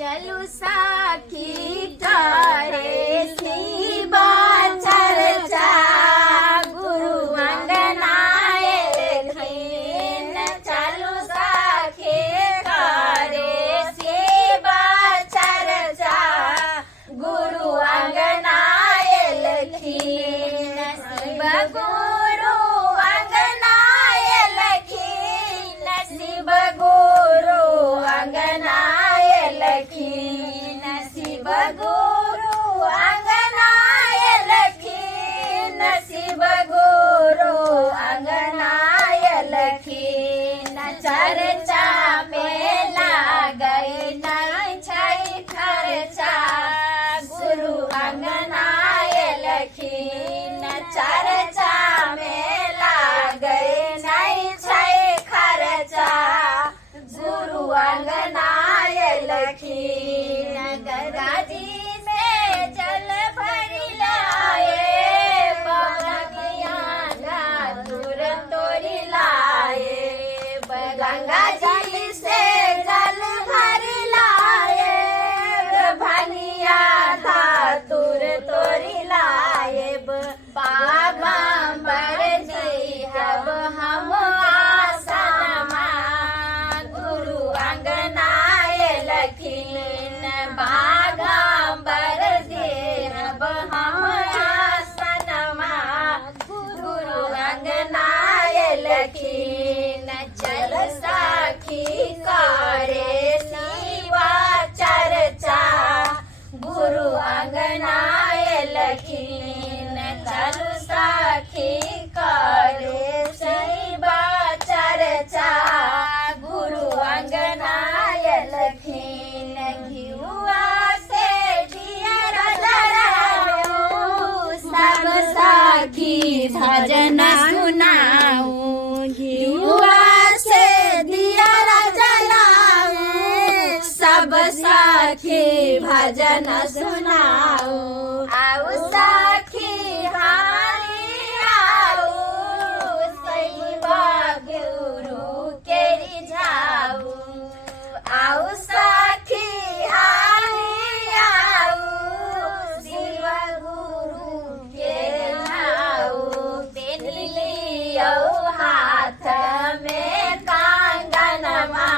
चलू साखी करे शिवा चर्चा गुरु अंगनाए लेखिन चलू साखी करे शिवा चर्चा गुरु अंगनाए लेखिन शिव गुरु अंगनाए लेखिन शिव गुरु अंगनाए लखीन शिव गुरु अंगनाए लखीन शिव गुरु अंगनाए लखीन चर्चा में लागई नहीं छै खर्चा गुरु अंगनाए लखीन चर्चा में लागई नहीं छै खर्चा गुरु अंगनाए लखीन गंगा जी में जल भरी लाए बगिया दूर तोड़ी लाए गंगा जी से जल भरी लाए भनिया दूर तोड़ी लाए बागंबर जी अब हम आसनमा गुरु अंगनाए लखीन बागंबर देहब हम आसनमा गुरु अंगनाए लखीन चल साखी करे शिवा चर्चा गुरु अंगनाए लखीन चल साखी करे शिवा चर्चा गुरु अंगनाए लखीन घिउआ से दियर जराऊं सब साखी भजन सुनाऊं घिउआ से दियर जलाऊं सब साखी भजन सुनाऊं आऊ साखी हारी आऊ सैवा गुरु के रिझाऊ आऊ साखी हारी आऊ शिव गुरु के नाऊ पेनिलियो हाथ में कांगनमा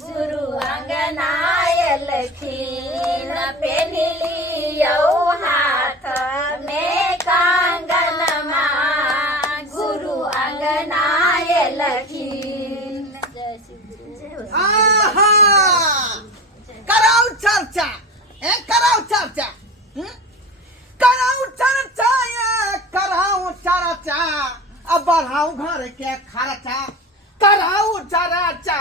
गुरु अंगनाए लखीन पेनिलियो हाथ में कांगनमा गुरु अंगनाए लखीन जय श्री गुरु आहा कराओ चर्चा कराओ चर्चा कराओ चर्चा कराओ चर्चा अब बढ़ाओ घर के खर्चा कराओ चर्चा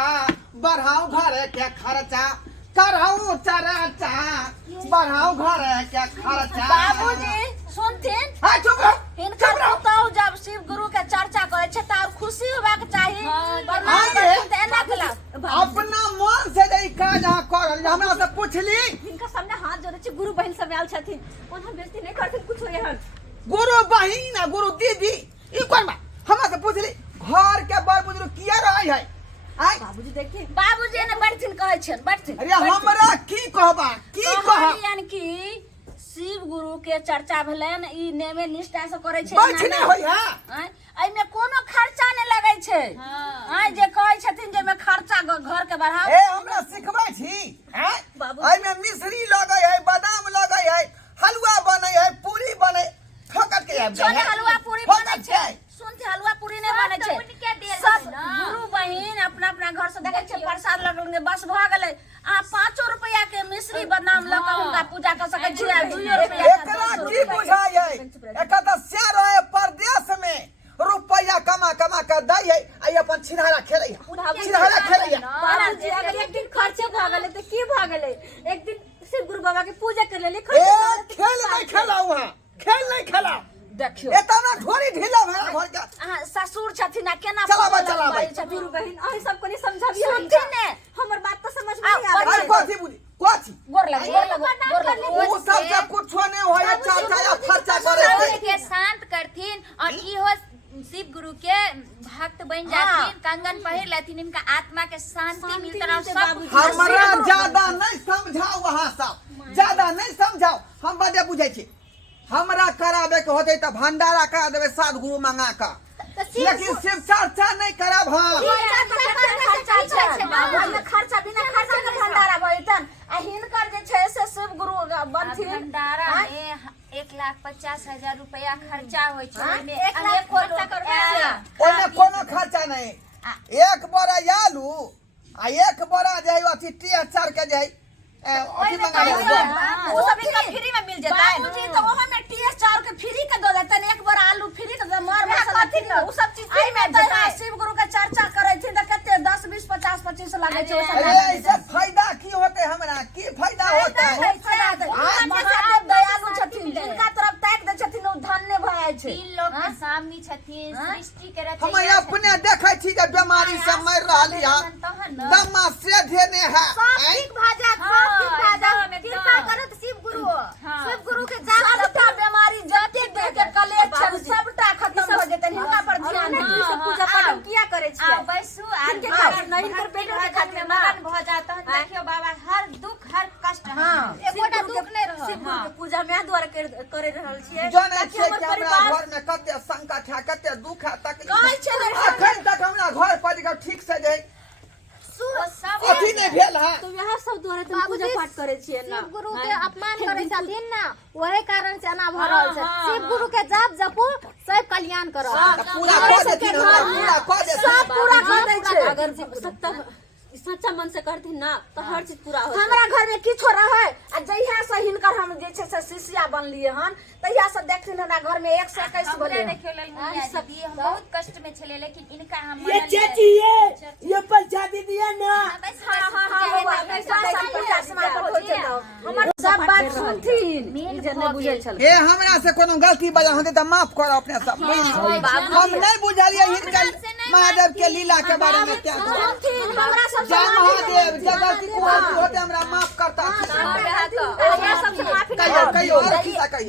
बढ़ाओ घर के खर्चा कराओ चर्चा बढ़ाओ घर के खर्चा बाबूजी सुनथिन हाँ चुप रहो हिनका बताओ जब शिव गुरु के चर्चा करे छै त खुशी होबाक चाही हाँ रे। एना केला अपना मन से जे काज अहाँ करल हमरा से पूछली हिनका सामने हाथ जोड़े छै गुरु बहन सब आयल छथिन ओना बेइज्जती नहीं करथिन कुछ एहन गुरु बहिन आ गुरु दीदी ई कोन बा हमरा से पूछली घर के बड़ बुजुर्ग किया रहै है आय बाबूजी देखिए बाबूजी ने बैठथिन कहै छन बैठथिन अरे हमरा की कहबा की कहब यानी कि शिव गुरु के चर्चा भेलन ई नेमे निष्ठा से करे छै बैठ नहीं होय है एहि में कोनो खर्चा नहीं लगै छै हां जे कहै छथिन जे में खर्चा घर के बढ़ाओ ए हमरा सिखबै छी हैं बाबू। एहि में मिश्री लगै है बादाम लगै है हलवा बनै है पूरी बनै ठोकत के आबि छोने जाय है हलवा पूरी बनै छै सुनते हलवा पूरी नहीं बनै छै सब गुरु बहिन अपना अपना घर से देखे छै प्रसाद लगल बस भ गेलै आ 5 रुपया के मिश्री बादाम ल के उनका पूजा कर सकै छी आ 2 रुपया एकरा की बुझाय है एका त शेर है परदेश में रुपया कमा कमा के दै है आ अपन छिनारा खेलै है छिनारा खेलै है बाबूजी अगर एक दिन खर्चे भ गेलै त की भ गेलै एक दिन शिव गुरु बाबा के पूजा कर लेली ए खेल नहीं खेलाऊ वहाँ खेल नहीं खेलाऊ देखियो एतना ढोरी ढीला भरा घर के अहाँ ससुर छथिन आ केना चलाबा चलाबा गुरु बहिन अहि सब को नहीं समझाबियो सुनथिन ने हमर बात तो समझ में नहीं अरे आबै कथी बुझी कथी गोर लग वो सब से कुछ नहीं होया चाचा या खर्चा करे के शांत करथिन और इहो शिव गुरु के भक्त बन जाथिन कंगन पहिर लेथिन इनका आत्मा के शांति मिलतन और सब हमरा ज्यादा नहीं समझ बुझे छी हमरा कराबे के होते तो भंडारा करा देवे 7 गुरु मंगा का लेकिन शिव चर्चा नहीं करब हम खर्चा बिना खर्चा के भंडारा भइतन आ हिनकर जे छै से शिव गुरु बनथिन भंडारा में 1,50,000 रुपया खर्चा होय छै ओइमे अनेक खर्चा करबे ओइमे कोनो खर्चा नहीं एक बोरा आलू आ एक बोरा जे अथी टी4 के जे अथी मंगा वो सब इनका फ्री में मिल जाता है बाबूजी तो ओहो में टीएस4 के फ्री के दो देतन एक बार आलू फ्री के मर मसाला फ्री वो सब चीज फ्री में देता है शिव गुरु के चर्चा करे थी त कते 10 20 50 25 लागे छै अरे इससे फायदा की होते हमरा की फायदा होता है महादेव दयालु छथिन जिनका तरफ ताक दे छथिन ओ धन्य भय छै 3 लोग के सामने छथिन सृष्टि के रचयिता हम अपने देखे छी जे बीमारी से मर रहली हम दमा से धेने है ठीक भाजा कृपा करत शिव गुरु के सबटा बीमारी जते देह के कलेश छै सबटा खत्म भ जेतै हिनका पर ध्यान दियौ सब पूजा पाठ किया करे छी आ बैसू आर नहीं कर पेट के खातिर मगन भ जाता देखियो बाबा हर दुख हर कष्ट एकोटा दुख नहीं रह शिव गुरु के पूजा में द्वारा करे रहल छियै जाने छियै कि हमरा घर में कते संकट है कते दुख है कहै छै तकलीफ अखन तक हमरा घर पर ठीक से जे अथी नहीं भेल है तो यह सब द्वारा तुम पूजा पाठ करे छियै ना शिव गुरु के अपमान करे छथिन ना वही कारण से एना भ रहल छै शिव गुरु के जाप जपू सब कल्याण करब पूरा कऽ देथिन हमरा पूरा कऽ देथिन सब पूरा कर दै छै अगर सच्चा मन से करथिन ना तो हर चीज पूरा हो हमरा घर में किछो रहे आ जहिया से हिनकर हम जे छै से शिष्या बनलिए हन तहिया से देखथिन हमरा घर में 121 बोले देखियो ललमुनिया दीदी हम बहुत कष्ट में छले लेकिन इनका हम ये चाची ये प्रसादी दिया ना हमर सब बात सुनथिन जे नहीं बुझै छल ए हमरा से कोनो गलती बजा होते त माफ करो अपने सब हम नहीं बुझलिए हिनका महादेव के लीला के बारे में क्या हमरा सब जय महादेव जगत की होते हमरा माफ करता कहियो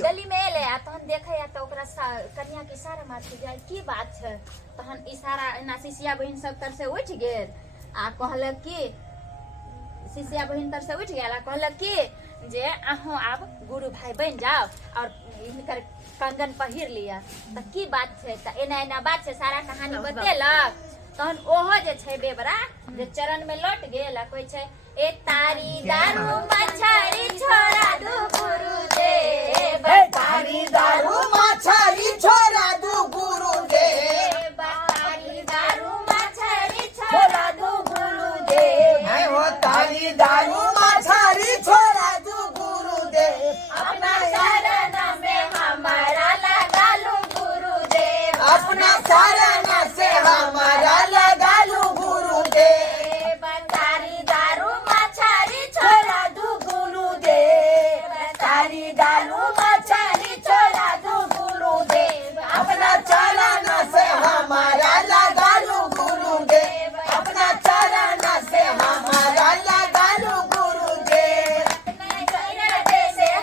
गली में एले आ तहन देखे या त ओकरा कन्या के इशारा मारते जाय की बात छै तहन इशारा एना शिष्या बहिन सब तर से उठ गेल आ कहलक कि शिष्या बहिन तर से उठ गेल आ कहलक कि जे अहों आब गुरु भाई बन जाओ और हिनकर कंगन पहिर लिया त की बात छै त एना एना बात छै सारा कहानी बतेलक तहन ओहो जे छै बेबरा जे चरण में लौट गेल आ कोइ छै ए तारी दारू मछरी छोरा दू गुरु देव तारी दारू मछरी छोरा दू गुरु देव तारी दारू मछरी छोरा दू गुरु है हो तारी दारू मछरी छोरा दू गुरु देव अपना शरण में हमारा लगा लू गुरु देव अपना शरण से हमारा लगा लू गुरु देव तारी दारू मछरी छोरा दू गुरु देव तारी दारू मछरी छोरा दू गुरु देव अपना चरण से हमारा लगा लू गुरु देव अपना चरण से हमारा लगा लू गुरु देव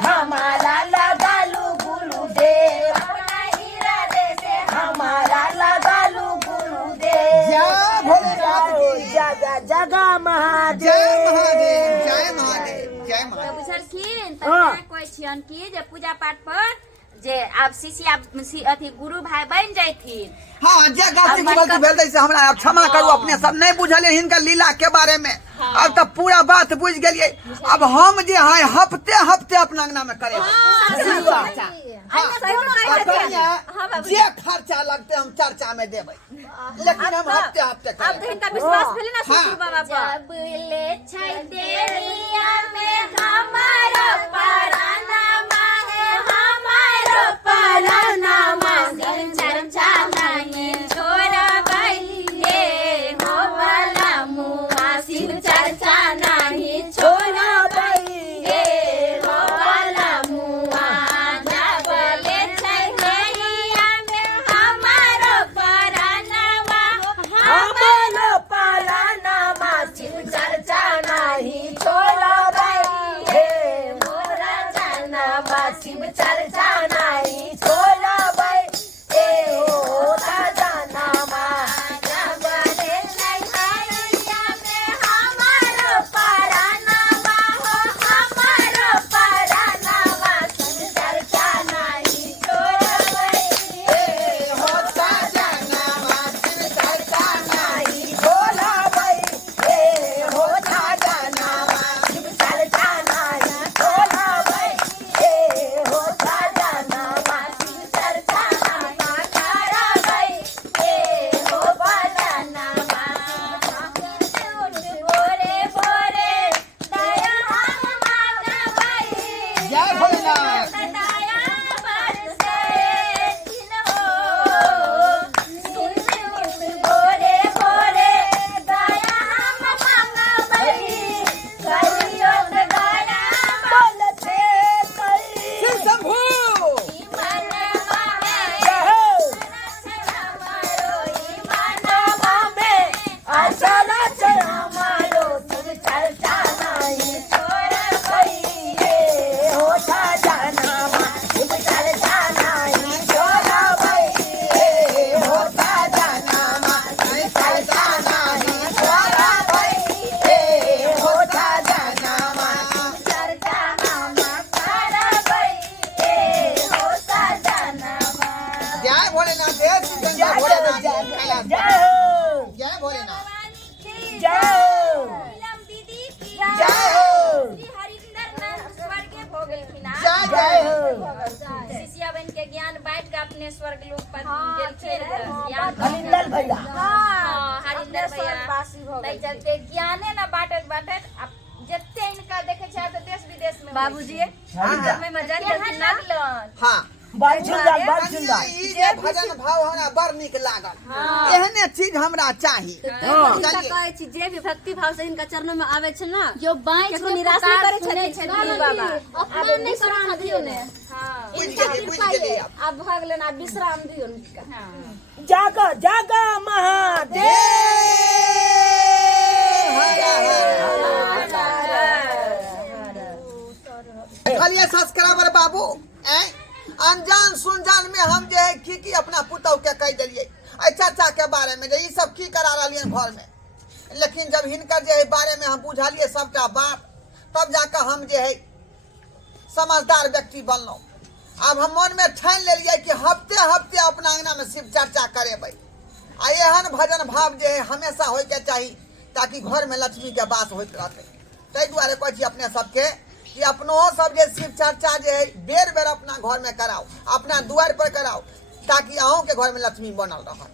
हमारा लगा लू गुरु देव अपना इरादे से हमारा लगा लू गुरु देव जय भोलेनाथ की जगा महादेव जय महादेव जय महादेव जय तो महादेव बुझलखिन त क्या कोइ छियन कि जे पूजा पाठ पर जे आब शिष्या अथी गुरु भाई बन जैथिन हाँ जे गलती भेल दै से हमरा अब क्षमा करू अपने सब नहीं बुझलिए हिनका लीला के बारे में अब तो पूरा बात बुझ गेलिए अब हम जे है हफ्ते हफ्ते अपना अंगना में करे जे खर्चा लगते हम चर्चा में देबै लेकिन हम हफ्ते हफ्ते अब तो करें इनका विश्वास भेले ना शिव बाबा पर जब ले छै देरिया में हमारो पराना मांगे हमारो पराना मांगे चर्चा नहीं छोड़ा बहिए हो वाला मुआ शिव चर्चा नहीं छोड़ा बहिए हो वाला मुआ जब ले छै देरिया में हमारो पराना हमारो पालाना माची चर्चा नहीं छोड़ा हे मोरा जाना माची चर्चा नहीं छोड़ा ए होता जाना मा जब ले छै देरिया में हमारो पराना हो हमारो पराना शिव चर्चा काट के अपने स्वर्ग लोक पर गेल छे ज्ञान हरिंदर भैया हाँ हरिंदर अपने भैया स्वर्गवासी भऽ तै गेल। चलते ज्ञाने ना बाटत अब जते इनका देखे छै तो देश विदेश में बाबूजी हाँ में मजा केहन लागलन हाँ बड़ सुंदर बड़ कनिया, सुंदर ई जे भजन भाव हमरा बड़ नीक लागल एहने चीज हमरा चाही इनका बुझलियै? कहै छी जे भी भक्ति भाव से इनका चरणों में आवे छै ना जो बाँच केकरो निराश नहीं करे छथिन गुरु बाबा अपमान नहीं विश्राम करत दियो हथिन। ने बुझि गेलियै अब। अब भऽ गेलै ना विश्राम दियो उनका जाग जाग महादेव खालिए सब्सक्राइबर बाबू अनजान सुनजान में हम जे है की अपना पुतौ के कह दिलिए चर्चा के बारे में जे ई सब की करा रही घर में, लेकिन जब हिनकर जे है बारे में हम बुझलिए सबटा बात तब जाकर हम जे है समझदार व्यक्ति बनलौं। अब हम मन में ठान लेलिए कि हफ्ते हफ्ते अपना अंगना में शिव चर्चा करेबै आ एहन भजन भाव जे है हमेशा होय के चाही ताकि घर में लक्ष्मी के वास होइत रहते। ताहि दुआरे कहै छी अपने सबके कि अपनो सब जे शिव चर्चा जे है बेर बेर अपना घर में कराओ, अपना द्वार पर कराओ ताकि अहों के घर में लक्ष्मी बनल रहत।